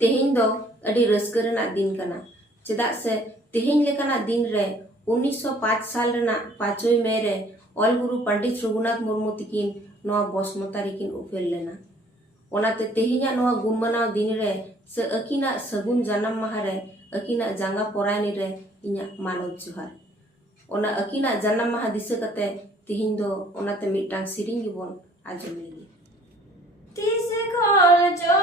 तेहें दो अड़ी रस्क रेना दिन कना चेदा से तेहें लेकाना दिन रे 1905 साल रेना 5 मई रे ऑल गुरु पंडित रघुनाथ मुर्मू तिकिन नवा बसमतारी किन उपेल लेना ओनाते तेहें नवा गुण मनाव दिन रे से अकिना सगुन जन्म माह रे अकिना जांगा पोरायनी रे इना मानव जुहार ओना अकिना जन्म माह दिसे कते तेहें दो ओनाते मिटांग सिरिंग गिबोन आजम लेगी तीस खोल जो